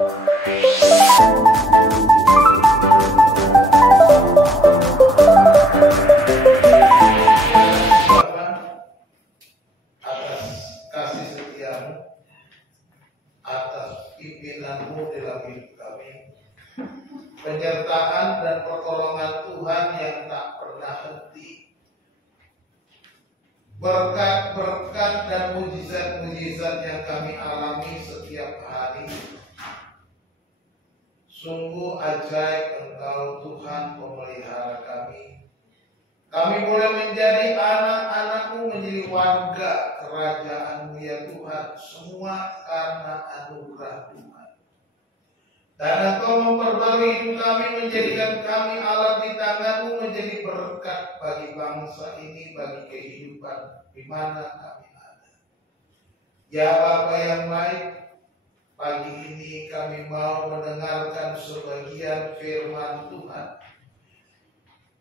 atas kasih setiamu, atas pimpinanmu dalam hidup kami, penyertaan dan pertolongan Tuhan yang tak pernah henti, berkat-berkat dan mujizat-mujizat yang kami alami setiap hari. Sungguh ajaib Engkau Tuhan pemelihara kami. Kami boleh menjadi anak-anak-Mu, menjadi warga kerajaan-Mu ya Tuhan. Semua karena anugerah Tuhan. Dan Engkau memperbarui hidup kami, menjadikan kami alat di tangan-Mu, menjadi berkat bagi bangsa ini, bagi kehidupan di mana kami ada. Ya Bapa yang baik, pagi ini kami mau mendengarkan sebagian firman Tuhan.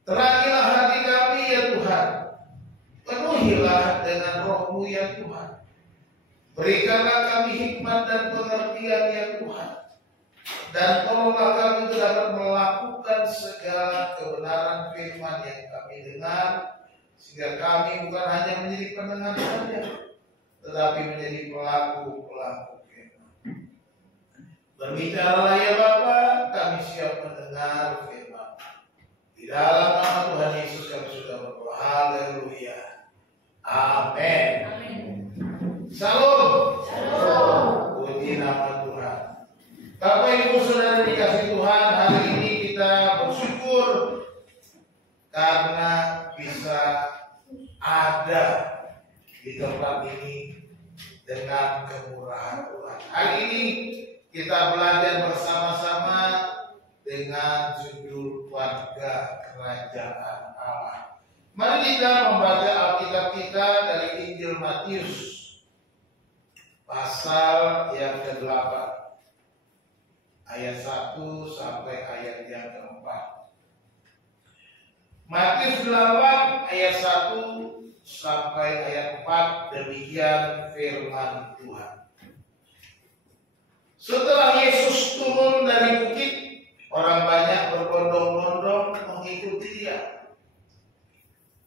Terangilah hati kami ya Tuhan. Penuhilah dengan Roh-Mu ya Tuhan. Berikanlah kami hikmat dan pengertian ya Tuhan. Dan tolonglah kami untuk dapat melakukan segala kebenaran firman yang kami dengar. Sehingga kami bukan hanya menjadi pendengar saja, tetapi menjadi pelaku-pelaku firman. Berbicaralah ya Bapa, kami siap mendengar firman. Di dalam nama Tuhan Yesus kami sudah berdoa. Haleluya. Amin. Shalom. Shalom. Puji nama Tuhan. Bapak Ibu Saudara dikasih Tuhan, hari ini kita bersyukur karena bisa ada di tempat ini dengan kemurahan Tuhan. Hari ini kita belajar bersama-sama dengan judul warga kerajaan Allah. Mari kita membaca Alkitab kita dari Injil Matius pasal yang ke-8 ayat 1 sampai ayat yang ke-4. Matius 8 ayat 1 sampai ayat 4, demikian firman Tuhan. Setelah Yesus turun dari bukit, orang banyak berbondong-bondong mengikuti Dia.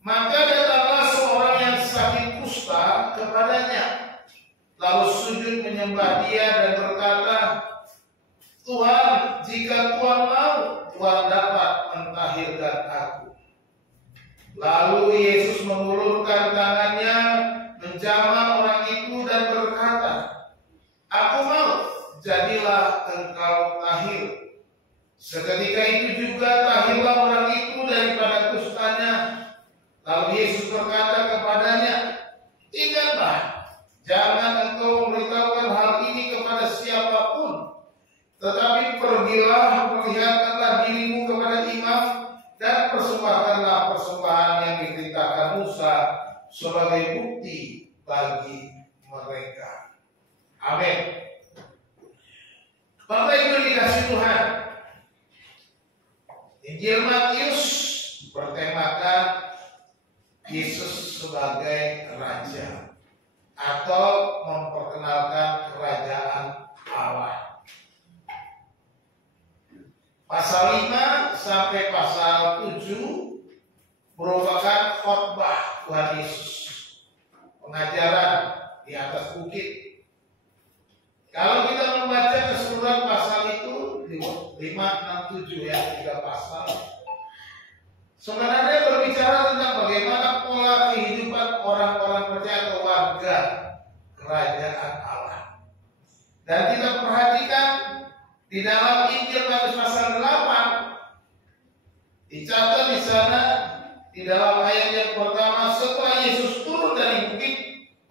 Maka datanglah seorang yang sakit kusta kepadanya, lalu sujud menyembah Dia dan berkata, Tuhan, jika Tuhan mau, Tuhan dapat mentahirkan aku. Lalu Yesus mengulurkan tangannya, menjamah orang itu dan berkata, Aku mau, jadilah engkau tahir. Seketika itu juga tahirlah orang itu daripada kustanya. Lalu Yesus berkata kepadanya, Ingatlah, jangan engkau memberitahukan hal ini kepada siapapun, tetapi pergilah, perlihatkanlah dirimu kepada imam, dan persembahkanlah persembahan yang diperintahkan Musa sebagai bukti bagi mereka. Amin. Bapak Ibu dikasih Tuhan, Injil Matius bertemakan Yesus sebagai Raja atau memperkenalkan kerajaan Allah. Pasal 5 sampai pasal 7 merupakan khotbah Tuhan Yesus, pengajaran di atas bukit. Kalau kita membaca keseluruhan pasal itu 5, 6, 7 ya, 3 pasal. Sebenarnya berbicara tentang bagaimana pola kehidupan orang-orang percaya atau warga kerajaan Allah. Dan kita perhatikan di dalam Injil Matius pasal 8 dicatat di sana di dalam ayat yang pertama, setelah Yesus turun dari bukit,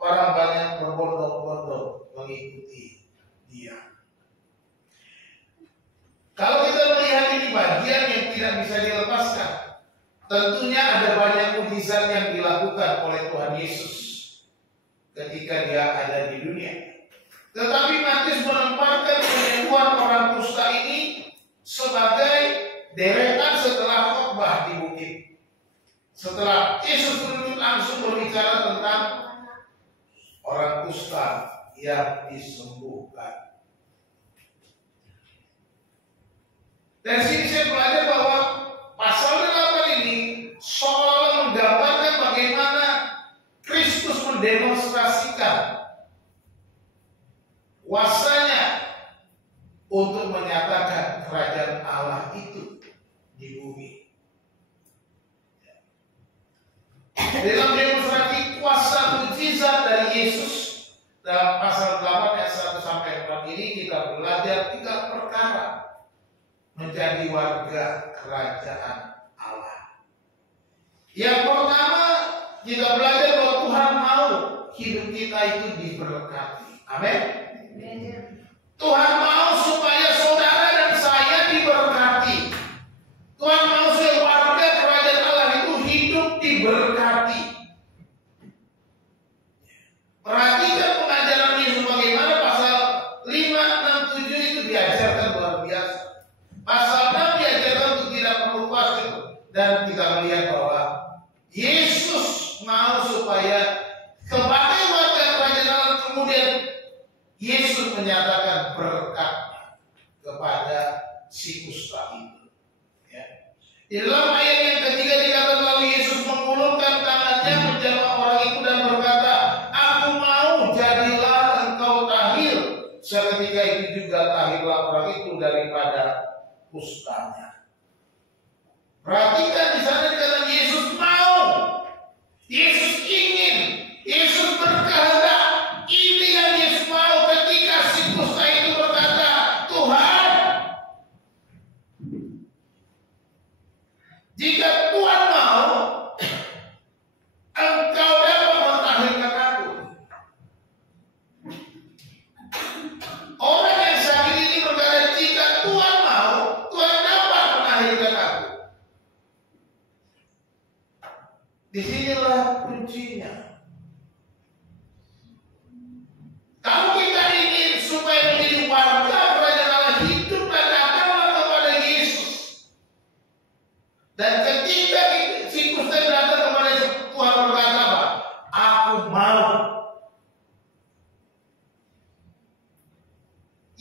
orang banyak berbondong-bondong mengikuti Dia. Kalau kita melihat ini bagian yang tidak bisa dilepaskan. Tentunya ada banyak mujizat yang dilakukan oleh Tuhan Yesus ketika Dia ada di dunia. Tetapi Matius menempatkan penyembuhan orang kusta ini sebagai deretan setelah khotbah di bukit. Setelah Yesus turun langsung berbicara tentang orang kusta yang disembuhkan. Dari sini saya belajar bahwa pasal 8 ini seolah menggambarkan bagaimana Kristus mendemonstrasikan kuasanya untuk menyatakan kerajaan Allah itu di bumi. Dalam demonstrasi kuasa mujizat dari Yesus dalam pasal 8 ayat 1 sampai 4 ini kita belajar 3 perkara menjadi warga kerajaan Allah. Yang pertama, kita belajar bahwa Tuhan mau hidup kita itu diberkati. Amin. Tuhan mau supaya saudara dan saya diberkati. Tuhan mau supaya warga kerajaan Allah itu hidup diberkati. Perhatikan pengajaran Yesus bagaimana pasal 5, 6, 7 itu diajarkan luar biasa. Pasal 6 diajarkan untuk tidak perlu puasa, dan kita melihat bahwa Yesus mau supaya kepada warga kerajaan Allah kemudian Yesus menyatakan berkatnya kepada si kusta itu. Ya. Di dalam ayat yang ketiga dikatakan lalu Yesus mengulurkan tangannya menjamah orang itu dan berkata, "Aku mau, jadilah engkau tahir." Seketika itu juga tahirlah orang itu daripada kustanya. Perhatikan di sana dikatakan Yesus mau, Yesus ingin, Yesus berkehendak. Ini yang Yesus mau ketika si kusta itu berkata, "Tuhan, jika Tuhan mau, Engkau dapat mentahirkan aku." Orang yang sakit ini berkata, "Jika Tuhan mau, Tuhan dapat menahirkan aku." Disinilah kuncinya. Kalau kita ingin supaya menjadi warga kerajaan Allah, hidup dan datanglah kepada Yesus. Dan ketika si kusta datang kepada Yesus, Tuhan berkata apa? "Aku mau."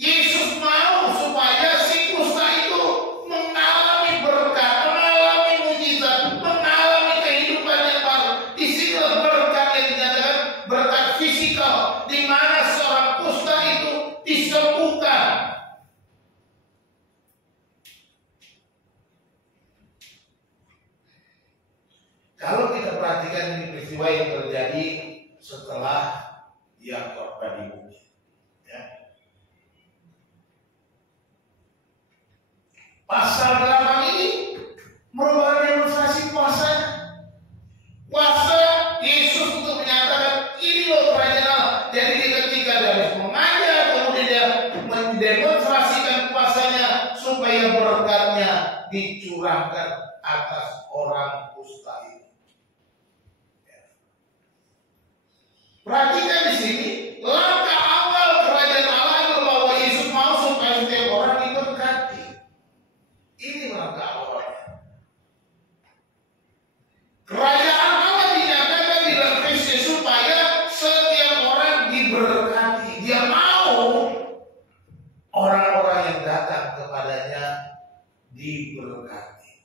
Yesus mau supaya si kusta itu mengalami berkat, mengalami mujizat, mengalami kehidupan yang baru. Di sinilah berkat yang dinyatakan berkat fisikal, di mana seorang kusta itu disembuhkan. Kalau kita perhatikan ini peristiwa yang terjadi setelah dia khotbah di bumi. Ya. Pasal 8 ini merupakan demonstrasi kuasa. Kuasa Yesus untuk menyatakan ini loh kerajaan Allah. Jadi ketika dia mengajar, kemudian dia mendemonstrasikan kuasanya supaya berkatnya dicurahkan atas orang kusta itu. Perhatikan di sini, langkah awal kerajaan Allah adalah bahwa Yesus mau supaya setiap orang diberkati. Ini langkah awalnya. Kerajaan Allah dinyatakan di dalam Kristus supaya setiap orang diberkati. Dia mau orang-orang yang datang kepadanya diberkati.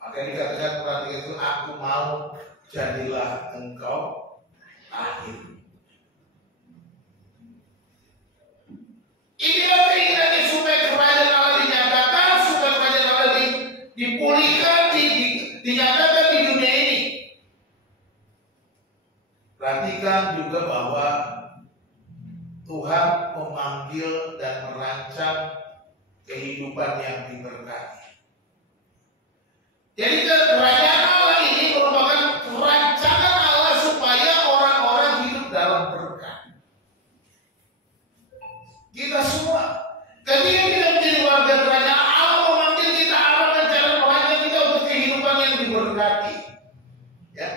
Maka dikatakan perhatikan itu, "Aku mau, jadilah engkau tahir." Inilah keinginannya supaya kerajaan Allah dinyatakan, supaya kerajaan Allah dipulihkan, dinyatakan di dunia ini. Perhatikan juga bahwa Tuhan memanggil dan merancang kehidupan yang diberkati. Jadi kerajaan Allah ini merupakan rancangan Allah supaya orang-orang hidup dalam berkat. Kita semua, ketika kita menjadi warga kerajaan Allah, memanggil kita, Allah mencari rohani kita untuk kehidupan yang diberkati. Ya.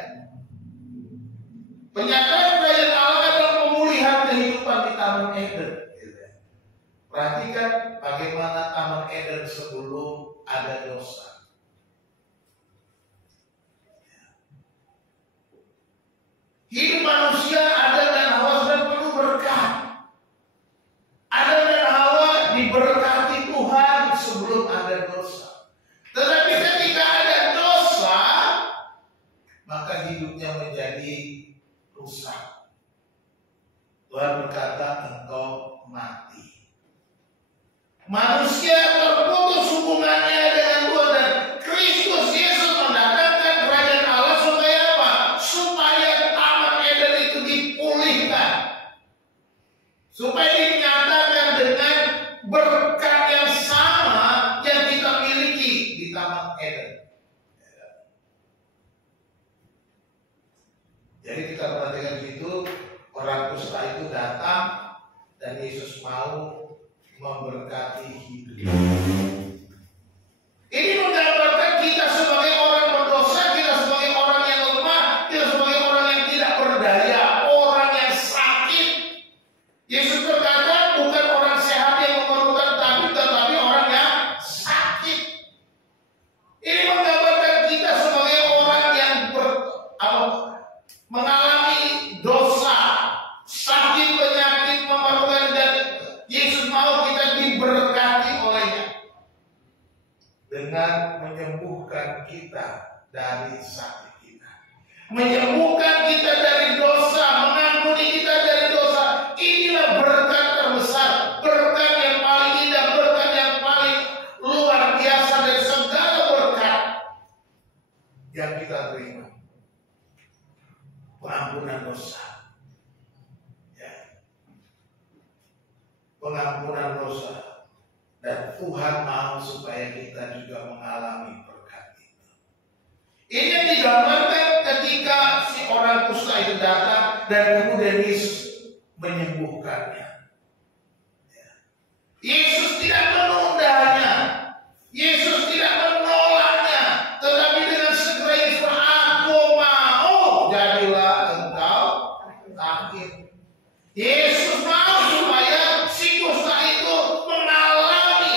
Penyataan kerajaan Allah adalah pemulihan kehidupan di Taman Eden. Perhatikan bagaimana Taman Eden sebelum ada dosa. Hidup manusia, Adam dan Hawa sudah penuh berkat. Adam dan Hawa diberkati Tuhan sebelum ada mati. Manusia terputus hubungannya dengan Tuhan, dan Kristus Yesus mendatangkan kerajaan Allah supaya apa? Supaya Taman Eden itu dipulihkan, supaya dinyatakan dengan berkat yang sama yang kita miliki di Taman Eden. Jadi kita perhatikan situ, orang kusta itu datang dan Yesus mau memberkati hidup. Ini menggambarkan kita sebagai orang berdosa, kita sebagai orang yang lemah, kita sebagai orang yang tidak berdaya, orang yang sakit. Yesus berkata bukan orang sehat yang memerlukan tabib, tetapi orang yang sakit. Ini menggambarkan kita sebagai orang yang mengalami dosa, sakit, penyakit, memerlukan, dan Yesus mau kita diberkati olehnya dengan menyembuhkan kita dari sakit kita, menyembuhkan kita dari dosa, mengampuni kita dari dosa. Inilah berkat terbesar, berkat yang paling indah, berkat yang paling luar biasa dari segala berkat yang kita terima. Pengampunan dosa, pengampunan dosa, dan Tuhan mau supaya kita juga mengalami berkat itu. Ini yang digambarkan ketika si orang kusta itu datang dan kemudian Yesus menyembuhkannya. Yesus tidak menundanya, Yesus tidak menolaknya, tetapi dengan segera Yesus, aku mau, jadilah engkau sakit. Yesus mau supaya si kusta itu mengalami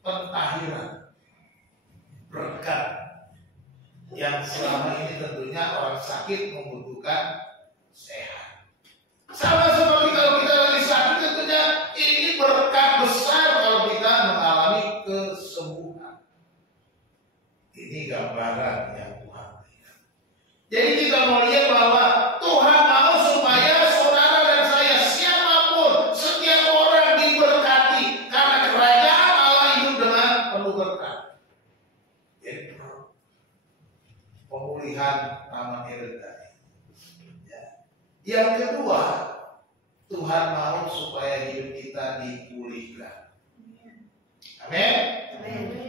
pentahiran, berkat yang selama ini tentunya orang sakit membutuhkan sehat. Sama seperti kalau kita lagi sakit, tentunya ini berkat besar kalau kita mengalami kesembuhan. Ini gambaran yang Tuhan berikan. Jadi kita mau lihat bahwa Tuhan mau supaya saudara dan saya, siapapun, setiap orang diberkati, karena kerajaan Allah hidup dengan penuh berkat. Jadi pemulihan Taman Eden tadi. Yang kedua, Tuhan mau supaya hidup kita dipulihkan. Amin.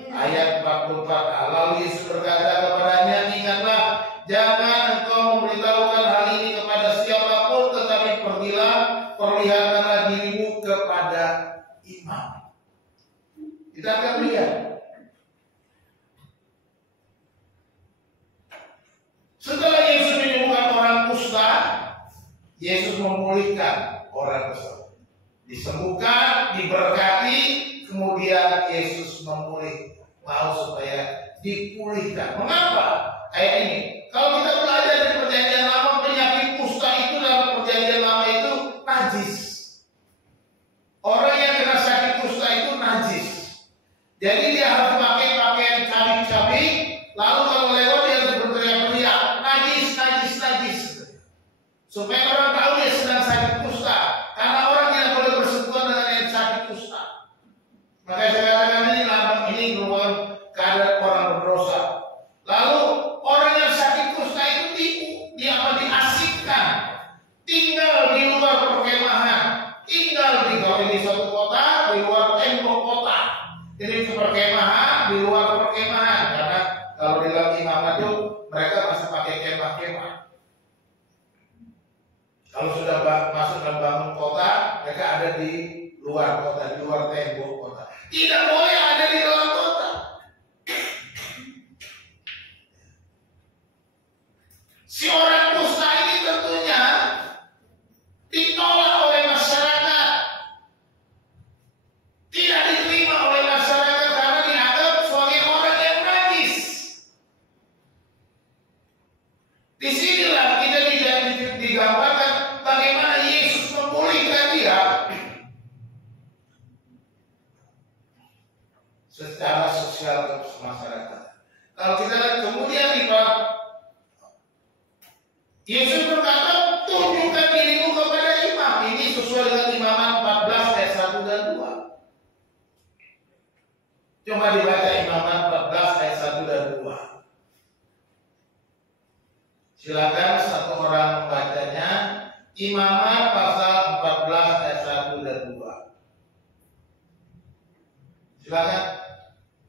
Ayat 44, lalu Yesus berkata kepadanya, ingatlah, jangan engkau memberitahukan hal ini kepada siapapun, tetapi pergilah, perlihatkanlah dirimu kepada imam. Kita akan lihat. Setelah Yesus menyembuhkan orang kusta, Yesus memulihkan orang tersebut. Disembuhkan, diberkati, kemudian Yesus memulih, mau supaya dipulihkan. Mengapa? Kayak ini. Kalau kita belajar di Perjanjian Lama, penyakit kusta itu dalam Perjanjian Lama itu najis. Orang yang kena sakit kusta itu najis. Jadi dia harus pakai pakaian cabik-cabik, lalu kalau lewat dia harus berteriak-teriak, najis, najis, najis, supaya orang tahu dia sedang sakit kusta. Karena orang tidak boleh bersentuhan dengan yang sakit kusta. Makanya saya katakan ini lambang, ini keluar keadaan orang berdosa. Lalu orang yang sakit kusta itu diasingkan, tinggal di luar perkemahan, tinggal di suatu kota, di luar tembok kota. Ini perkemahan, di luar perkemahan, karena kalau di dalam imamat itu mereka masih pakai kemah-kemah. Kalau sudah masuk dalam bangun kota, mereka ada di luar kota, di luar tembok kota. Tidak boleh ada di dalam kota. Si orang kusta ini tentunya ditolak oleh masyarakat, tidak diterima oleh masyarakat karena dianggap sebagai orang yang najis. Disinilah kita digambarkan bagaimana Yesus memulihkan dia secara sosial ke masyarakat. Kalau kita lihat kemudian di bab Yesus berkata, tunjukkan dirimu kepada imam. Ini sesuai Coba dibaca Imamat 14 ayat 1 dan 2. Silakan satu orang membacanya. Imamat pasal 14 ayat 1 dan 2. Silakan.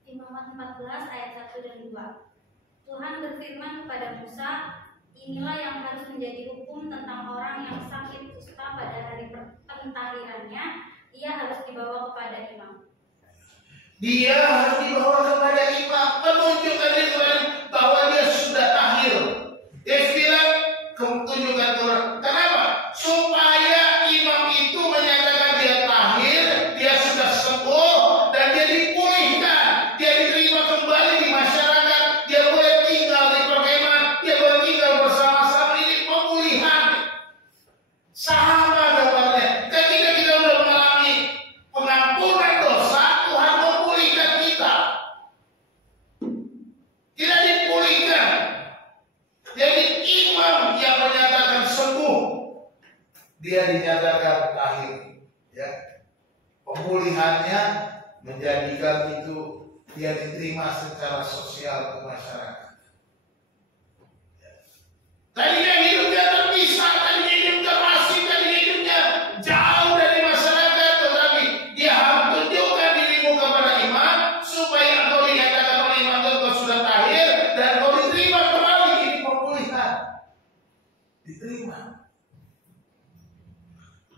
Imamat 14 ayat 1 dan 2. Tuhan berfirman kepada Musa, inilah yang harus menjadi hukum tentang orang yang sakit kusta pada hari pentahlirannya, ia harus dibawa kepada imam. Dia harus dibawa kepada imam, menunjukkan dia bahwa dia sudah tahir. Dia bilang, tunjukkan Tuhan. Kenapa? Supaya imam itu menyatakan dia tahir, dia sudah sembuh, dan dia dipulihkan, dia diterima kembali di masyarakat, dia boleh tinggal di perkemahan, dia boleh tinggal bersama-sama. Ini pemulihan. Sama gambarnya. Ketika kita sudah mengalami pengampunan dosa, Tuhan memulihkan kita. Kita dipulihkan. Jadi imam yang menyatakan sembuh, dia dinyatakan tahir. Ya. Pemulihannya menjadikan itu dia diterima secara sosial ke masyarakat. Ya. Tadinya hidupnya terpisah, tadinya hidupnya terasing, tadinya hidupnya jauh dari masyarakat, tetapi dia harus tunjukkan dirimu kepada imam supaya engkau dinyatakan oleh imam engkau sudah tahir dan engkau diterima kembali. Ini pemulihan. Diterima.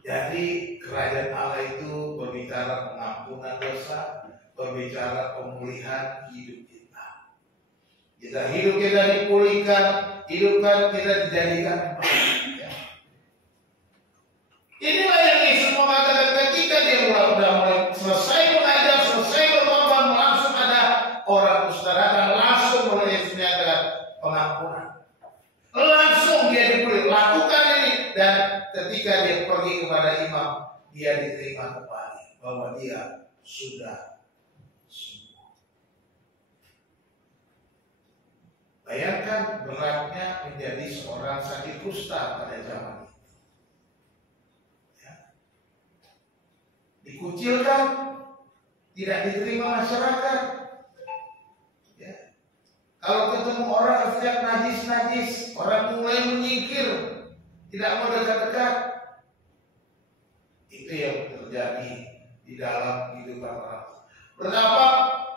Jadi kerajaan Allah itu berbicara pengampunan dosa, berbicara pemulihan hidup kita. Hidup kita dipulihkan, hidupkan kita dijadikan kembali. Ya. Inilah yang Yesus mau katakan ketika dia mulai selesai mengajar, selesai berkorban, langsung ada orang kusta datang, langsung mulai Yesus menyatakan pengampunan. Langsung dia dipulih, lakukan ini, dan ketika dia pergi kepada imam, dia diterima kembali bahwa dia sudah sembuh. Bayangkan beratnya menjadi seorang sakit kusta pada zaman itu. Ya. Dikucilkan, tidak diterima masyarakat. Ya. Kalau ketemu orang setiap najis, orang mulai menyingkir, tidak mau dekat-dekat. Itu yang terjadi di dalam kehidupan orang. Betapa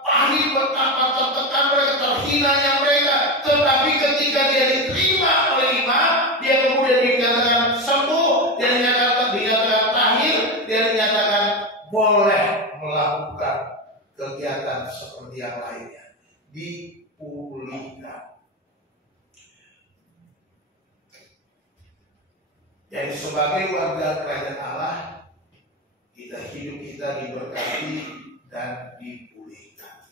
pahit, betapa tertekan mereka, terhinanya mereka. Tetapi ketika dia diterima oleh imam, dia kemudian dinyatakan sembuh, dia dinyatakan tahir, dia dinyatakan boleh melakukan kegiatan seperti yang lainnya. Dipulihkan. Jadi sebagai warga kerajaan Allah, hidup kita diberkati dan dipulihkan.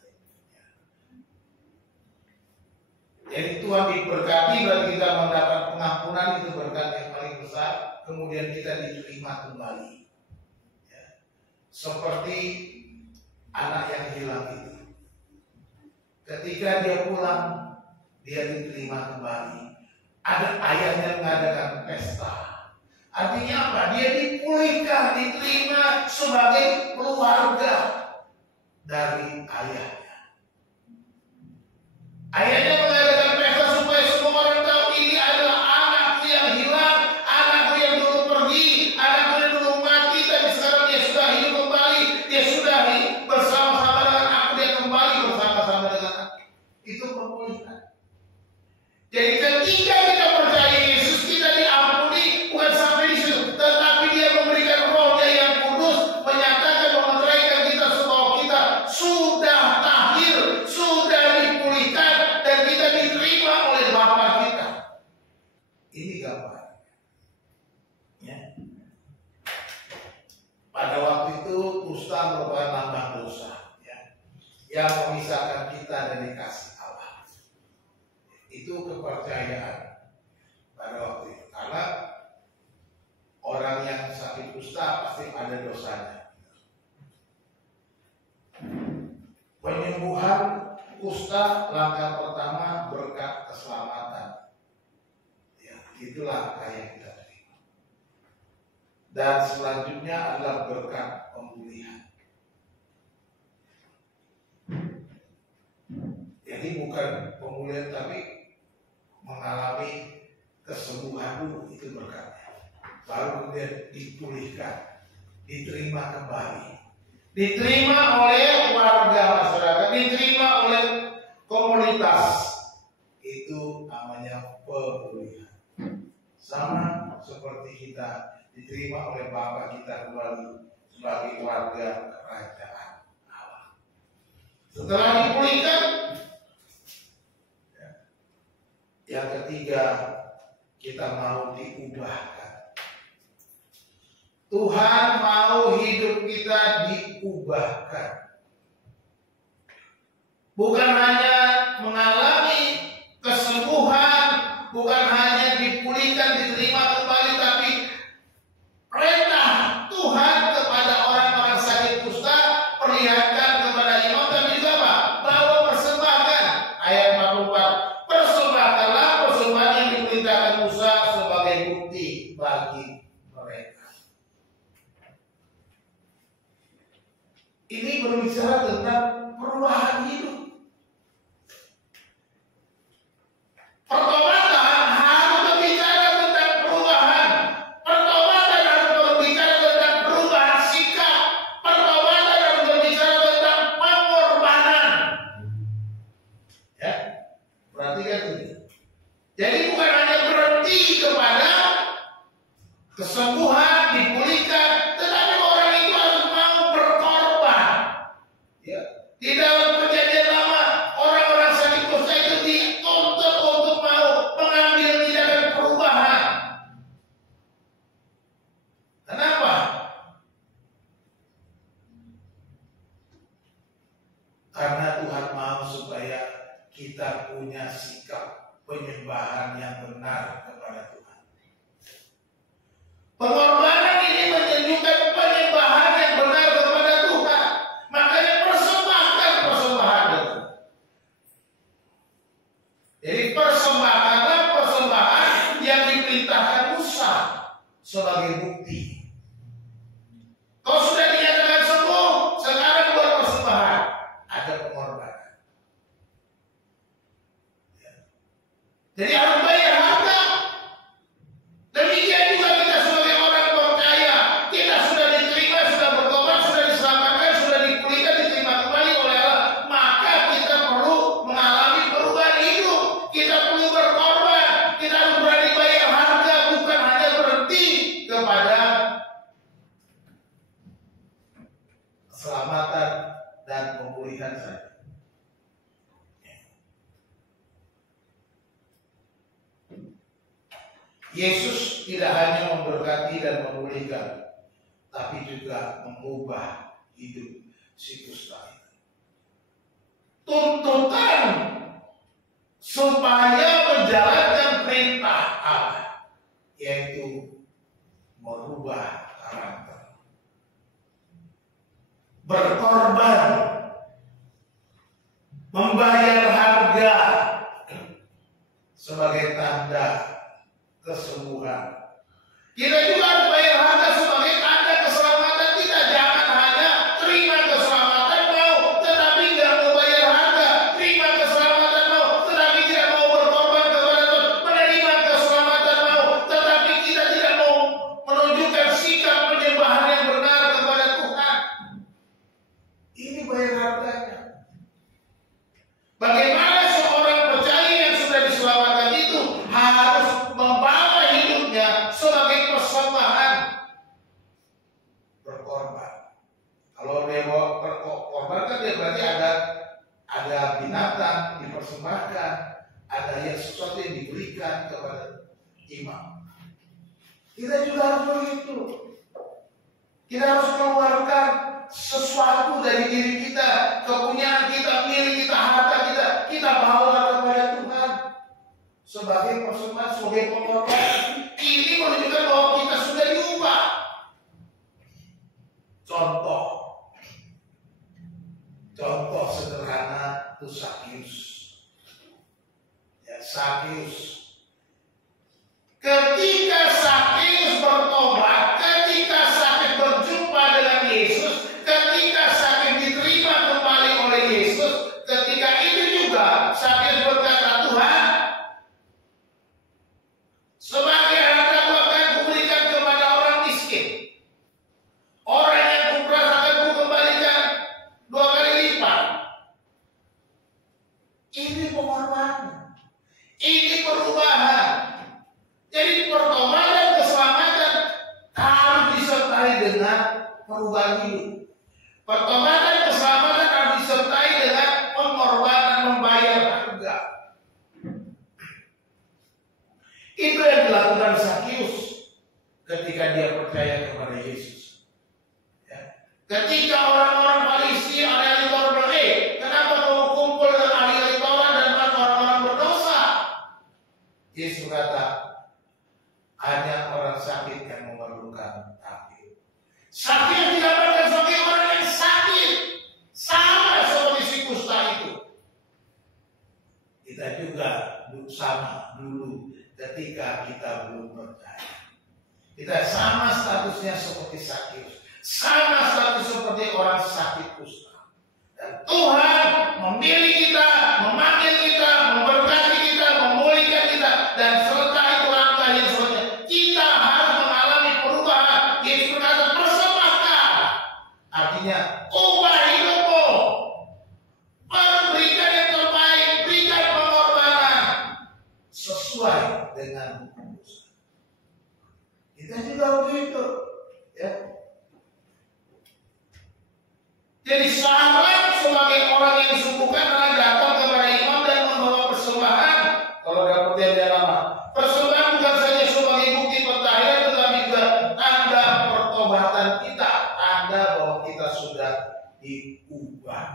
Jadi Tuhan diberkati berarti kita mendapat pengampunan, itu berkat yang paling besar. Kemudian kita diterima kembali. Ya. Seperti anak yang hilang itu. Ketika dia pulang, dia diterima kembali. Ada ayahnya mengadakan pesta. Artinya apa? Dia dipulihkan, diterima sebagai keluarga dari ayahnya. Ayahnya mengadakan pesta supaya semua orang tahu ini adalah anakku yang hilang, anakku yang dulu pergi, anakku yang dulu mati, tapi sekarang dia sudah hidup kembali, dia sudah bersama-sama dengan aku, dia kembali bersama-sama dengan aku. Itu pemulihan. Jadi ketika kita percaya Yesus, kita diampuni, bukan sampai di situ, tetapi dia memberikan Roh-Nya yang kudus, menyatakan, memeteraikan kita bahwa kita sudah tahir, sudah dipulihkan, dan kita diterima oleh Bapa kita. Ini gambar. Ya. Pada waktu itu kusta merupakan lambang dosa, ya, yang memisahkan kita dari kasih Allah. Itu kepercayaan pada waktu itu. Karena orang yang sakit kusta pasti ada dosanya. Penyembuhan kusta langkah pertama berkat keselamatan. Ya, itu langkah yang kita terima. Dan selanjutnya adalah berkat pemulihan. Jadi bukan pemulihan tapi mengalami kesembuhan dulu, itu berkatnya. Baru kemudian dipulihkan, diterima kembali, diterima oleh warga masyarakat, diterima oleh komunitas. Itu namanya pemulihan. Sama seperti kita diterima oleh Bapak kita kembali sebagai warga kerajaan Allah. Setelah dipulihkan, yang ketiga, kita mau diubahkan. Tuhan mau hidup kita diubahkan. Bukan hanya mengalami kesembuhan, bukan hanya dipulihkan, diterima kembali, tapi perintah Tuhan kepada orang-orang sakit kusta, perlihatkan kepada imam dan apa? Bawa persembahkan. Ayat 44. Persembahkanlah persembahan yang diperintahkan Musa sebagai bukti bagi mereka. Ini berbicara tentang perubahan hidup. Pertobatan harus berbicara tentang perubahan. Pertobatan harus berbicara tentang perubahan sikap. Pertobatan harus berbicara tentang pengorbanan. Ya, perhatikan ini. Jadi bukan hanya berhenti kepada kesembuhan, dipulihkan, tetapi orang itu harus mau berkorban. Ya, di dalam perjanjian lama, orang-orang sakit kusta itu dituntut untuk mau mengambil tindakan perubahan. Kenapa? Karena Tuhan mau supaya kita punya sikap penyembahan yang benar kepada Tuhan. Pengorbanan ini menunjukkan penyembahan yang benar kepada Tuhan. Makanya persembahkan persembahan itu. Jadi persembahkanlah persembahan yang diperintahkan Musa sebagai bukti. Kau sudah dinyatakan sembuh, sekarang buat persembahan. Ada pengorbanan. Jadi harus bayar harga. Demikian juga kita sebagai orang percaya, kita sudah diterima, sudah bertobat, sudah diselamatkan, sudah dipulihkan, diterima kembali oleh Allah. Maka kita perlu mengalami perubahan hidup. Kita perlu berkorban. Kita harus berani bayar harga, bukan hanya berhenti kepada keselamatan dan pemulihan saja. Yesus tidak hanya memberkati dan memulihkan, tapi juga mengubah hidup si kusta itu. Tuntutan supaya menjalankan perintah Allah, yaitu merubah karakter, berkorban, membayar harga sebagai tanda kesembuhan. Kita juga harus bayar harga sebagai tanda keselamatan kita. Jangan hanya terima keselamatan mau, tetapi nggak mau bayar harga. Terima keselamatan mau, tetapi tidak mau berkorban kepada Tuhan. Menerima keselamatan mau, tetapi kita tidak mau menunjukkan sikap penyembahan yang benar kepada Tuhan. Ini bayar harganya. Bagaimana seorang percaya yang sudah diselamatkan itu harus membawa hidupnya sebagai persembahan, berkorban. Kalau dia bawa berkorban kan dia berarti ada binatang dipersembahkan, ada yang sesuatu yang diberikan kepada imam. Kita juga harus begitu. Kita harus mengeluarkan sesuatu dari diri kita, kepunyaan kita, milik kita, harta kita bawa kepada Tuhan sebagai persembahan, sebagai pengorbanan. Ini menunjukkan bahwa kita sudah diubah. Contoh sederhana itu Sakius. Ya, Sakius. Ketika Sakius bertobat, ketika Sakius berjumpa dengan Yesus, ketika Sakius diterima kembali oleh Yesus, ketika itu juga perubahan hidup. Pertobatan keselamatan harus disertai dengan pengorbanan, membayar harga. Itu yang dilakukan Zakius ketika dia percaya kepada Yesus. Ya. Ketika orang-orang Farisi, ahli Taurat berkata, kenapa kamu kumpul dengan ahli Taurat dan orang-orang berdosa? Yesus kata, hanya orang sakit yang memerlukan tabib. Sakit yang didapatkan sebagai orang yang sakit, sama seperti si kusta itu. Kita juga sama dulu ketika kita belum percaya. Kita sama statusnya seperti Zakius, sama status seperti orang sakit kusta. Dan Tuhan memilih kita, memanggil kita, memberkati kita, memulihkan kita, dan serta itu langkah yang selanjutnya. Kita harus mengalami perubahan. Yesus berkata, persembahkan. Artinya, ubah hidupmu. Berikan yang terbaik, berikan pengorbanan sesuai dengan hukum Musa. Kita juga begitu, ya. Jadi sahabat sebagai orang yang disembuhkan adalah datang kepada imam dan membawa persembahan. Kalau ada perjanjian lama, persembahan bukan saja sebagai bukti pentahiran, tetapi juga tanda pertobatan kita, tanda bahwa kita sudah diubah.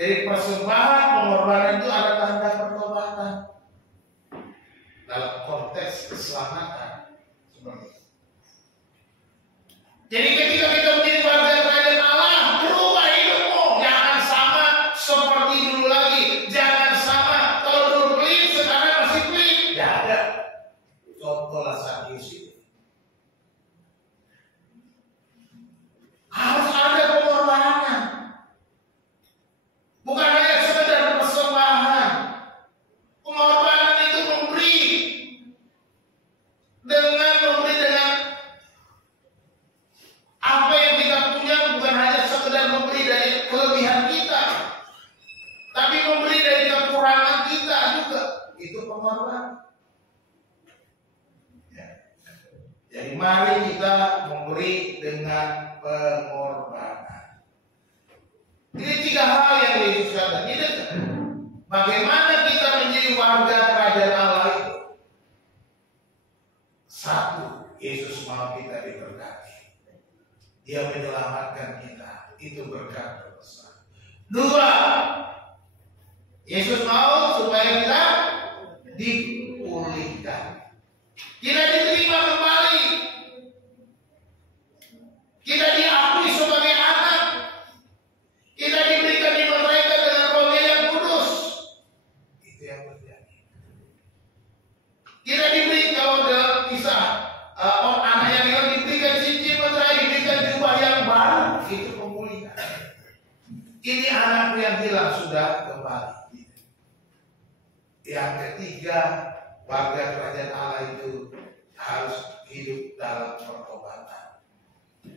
Jadi persembahan pengorbanan itu ada tanda pertobatan dalam konteks keselamatan. Seperti itu. Jadi ketika kita menjadi warga kerajaan Allah, berubah hidupmu. Jangan sama seperti dulu lagi. Jangan sama kalau dulu pelit, sekarang masih pelit. Tidak ada. Contohlah Zakius itu. Harus ada pengorbanan. Bukan hanya sekedar persembahan. Pengorbanan itu memberi dengan apa yang kita punya, bukan hanya sekedar memberi dari kelebihan kita, tapi memberi dari kekurangan kita juga. Itu pengorbanan. Ya. Jadi mari kita memberi dengan pengorbanan. Ini 3 hal yang Yesus katakan. Ini bagaimana kita menjadi warga kerajaan Allah itu? 1, Yesus mau kita diberkati. Dia menyelamatkan kita. Itu berkat terbesar. 2, Yesus mau supaya kita dipulihkan. Kita diterima kembali. Kita diakui sebagai anak. Kita diberikan dimeteraikan dengan Roh yang kudus. Itu yang terjadi. Kita diberi, kalau dalam kisah anak yang hilang, diberikan cincin meterai, diberikan jubah yang baru. Itu pemulihan. Ini anak yang hilang sudah kembali. Yang ketiga, warga kerajaan Allah itu harus hidup dalam pertobatan.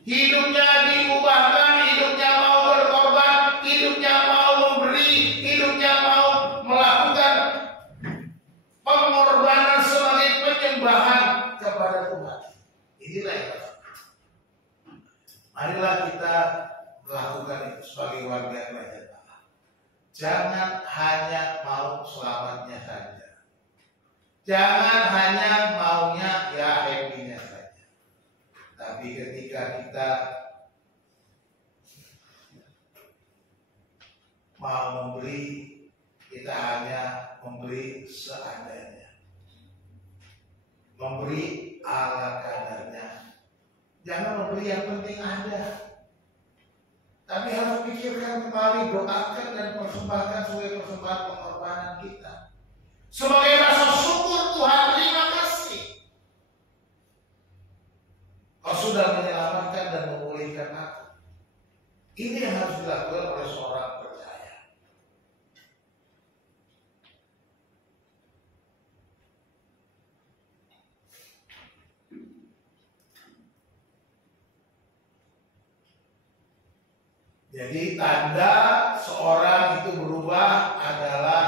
Hidupnya diubahkan, hidupnya mau berkorban, hidupnya mau memberi, hidupnya mau melakukan pengorbanan sebagai penyembahan kepada Tuhan. Inilah yang harus. Marilah kita melakukan itu sebagai warga kerajaan Allah. Jangan hanya mau selamatnya saja. Jangan hanya maunya ya happy-nya saja. Tapi ketika kita mau memberi, kita hanya memberi seadanya. Memberi ala kadarnya. Jangan memberi yang penting ada. Tapi harus pikirkan kembali, doakan dan persembahkan sebagai persembahan pengorbanan kita. Sebagai rasa syukur Tuhan, terima kasih. Kau sudah menyelamatkan dan memulihkan aku. Ini yang harus dilakukan oleh seorang percaya. Jadi tanda seorang itu berubah adalah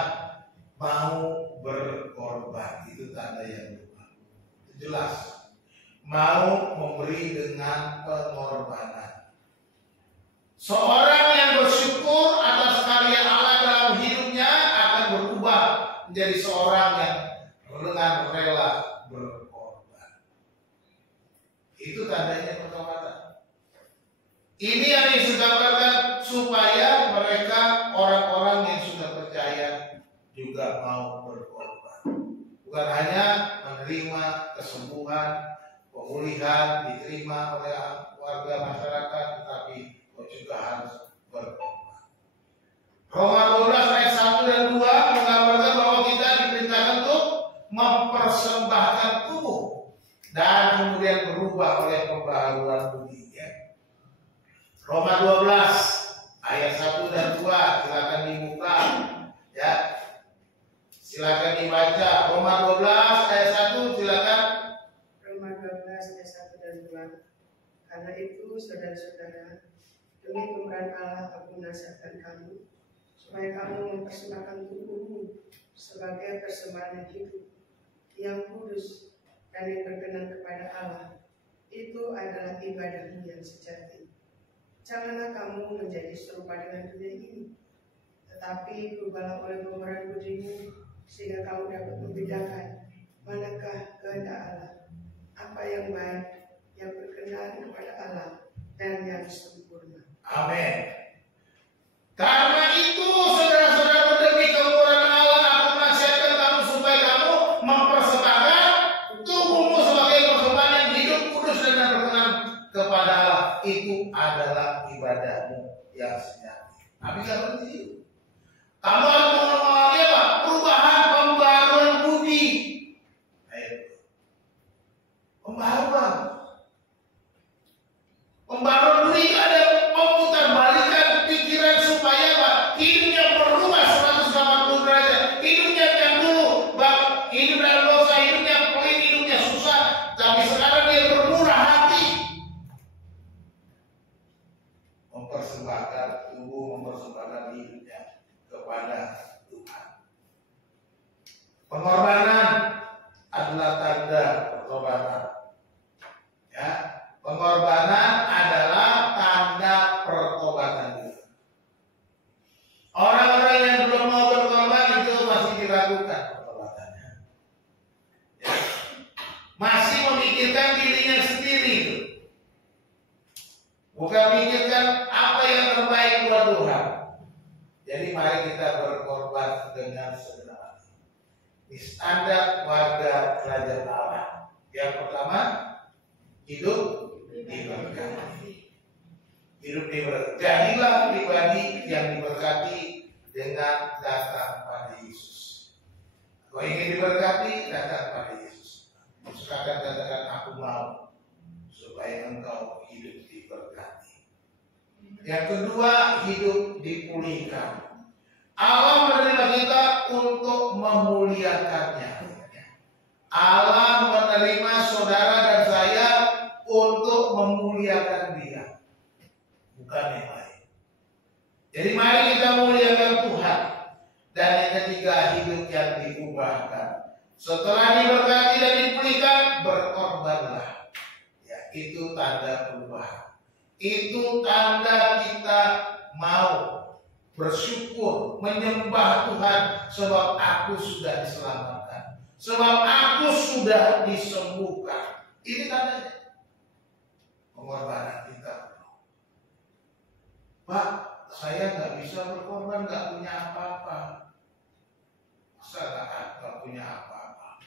mau berkorban. Itu tanda yang berubah. Itu jelas. mau memberi dengan pengorbanan. Seorang yang bersyukur atas karya Allah dalam hidupnya akan berubah menjadi seorang yang dengan rela berkorban. Itu tandanya pertobatan. Ini yang digambarkan supaya mereka orang-orang yang sudah percaya juga mau berkorban. Bukan hanya menerima kesembuhan, pemulihan diterima oleh warga masyarakat, tetapi juga harus berkorban. Roma 12 ayat 1 dan 2 menggambarkan bahwa kita diperintahkan untuk mempersembahkan tubuh dan kemudian berubah oleh pembaharuan budi. Roma 12 ayat 1 dan 2 silakan dibuka ya. Silakan dibaca Roma 12 ayat 1 silakan. Roma 12 ayat 1 dan 2. Karena itu saudara-saudara, demi kemurahan Allah aku nasihatkan kamu supaya kamu mempersembahkan tubuhmu sebagai persembahan yang hidup, yang kudus dan yang berkenan kepada Allah. Itu adalah ibadahmu yang sejati. Janganlah kamu menjadi serupa dengan dunia ini, tetapi berubahlah oleh pemerahan budimu, sehingga kamu dapat membedakan manakah kehendak Allah, apa yang baik, yang berkenan kepada Allah, dan yang sempurna. Amin. Karena itu saudara-saudara, demi kemurahan Allah aku nasihatkan kamu supaya kamu mempersembahkan tubuhmu sebagai persembahan yang hidup, kudus dan berkenan kepada Allah. Itu adalah ibadahmu yang sejati. Tapi gak berhenti. Kamu harus mengalami apa? Perubahan, pembaruan budi. Pembaruan. Pembaruan budi itu ada memutarbalikan pikiran supaya apa? Hidupnya berubah 180 derajat. Hidupnya yang dulu, hidup dalam dosa, hidupnya pelit, hidupnya susah. Tapi sekarang dia bermurah hati. Mempersembahkan tubuh, mempersembahkan hidupnya kepada Tuhan. Pengorbanan adalah tanda pertobatan. Ya, pengorbanan adalah tanda pertobatan kita. Orang-orang yang belum mau berkorban itu masih diragukan pertobatannya. Ya. Masih memikirkan dirinya sendiri. Bukan mikirkan apa yang terbaik buat Tuhan. Jadi mari kita berkorban dengan segenap hati. Ini standar warga kerajaan Allah. Yang pertama, hidup diberkati. Hidup diberkati. Jadilah pribadi yang diberkati dengan datang pada Yesus. Kau ingin diberkati, datang pada Yesus. Sekarang katakan aku mau supaya engkau hidup diberkati. Yang kedua, hidup dipulihkan. Allah menerima kita untuk memuliakannya. Allah menerima saudara dan saya untuk memuliakan Dia, bukan yang lain. Jadi mari kita muliakan Tuhan. Dan yang ketiga, hidup yang diubahkan. Setelah diberkati dan dipulihkan, berkorbanlah. Ya, itu tanda perubahan. Itu tanda kita mau bersyukur, menyembah Tuhan, sebab aku sudah diselamatkan, sebab aku sudah disembuhkan. Ini tandanya pengorbanan kita. Pak, saya nggak bisa berkorban, nggak punya apa-apa. Masa nggak punya apa-apa?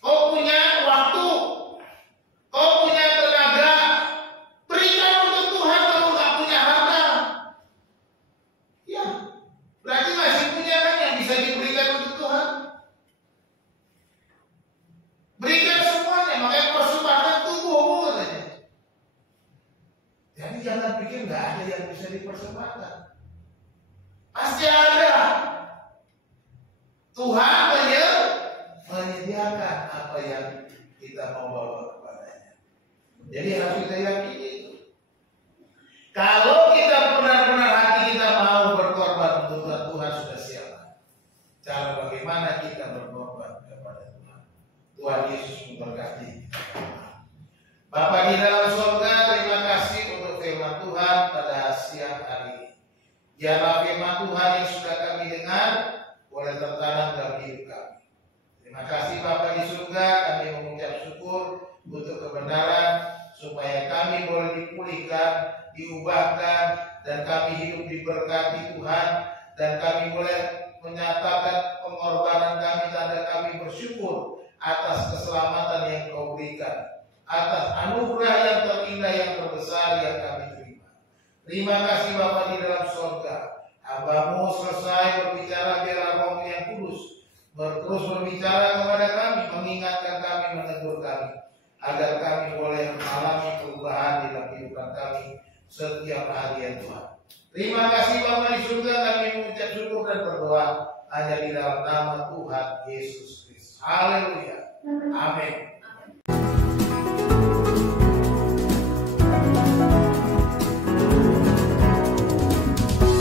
Kau punya waktu, kau punya tenaga, berikan untuk Tuhan. Kamu nggak punya harta, ya berarti masih punya kan yang bisa diberikan untuk Tuhan. Berikan semuanya, makanya persembahkan tubuhmu katanya. Jadi jangan pikir nggak ada yang bisa dipersembahkan. Pasti ada. Tuhan menyediakan apa yang kita mau bawa kepadanya. Jadi harus kita yakini itu. Kalau kita benar-benar hati kita mau berkorban untuk Tuhan, Tuhan sudah siap. Cara bagaimana kita berkorban kepada Tuhan. Bapa di dalam surga, terima kasih untuk firman Tuhan pada siang hari ini. Biarlah firman Tuhan yang sudah kami dengar boleh tertanam dalam hidup kami. Terima kasih Bapa di surga, kami mengucap syukur untuk kebenaran supaya kami boleh dipulihkan, diubahkan, dan kami hidup diberkati Tuhan, dan kami boleh menyatakan pengorbanan kami tanda kami bersyukur atas keselamatan yang Kau berikan, atas anugerah yang terindah yang terbesar yang kami terima. Terima kasih Bapa di dalam surga. Hamba-Mu selesai berbicara, biarlah Roh-Mu yang kudus terus berbicara kepada kami, mengingatkan kami, menegur kami, agar kami boleh mengalami perubahan di dalam kehidupan kami setiap hari ya Tuhan. Terima kasih Bapa di surga, kami mengucap syukur dan berdoa hanya di dalam nama Tuhan Yesus Kristus. Haleluya. Amin.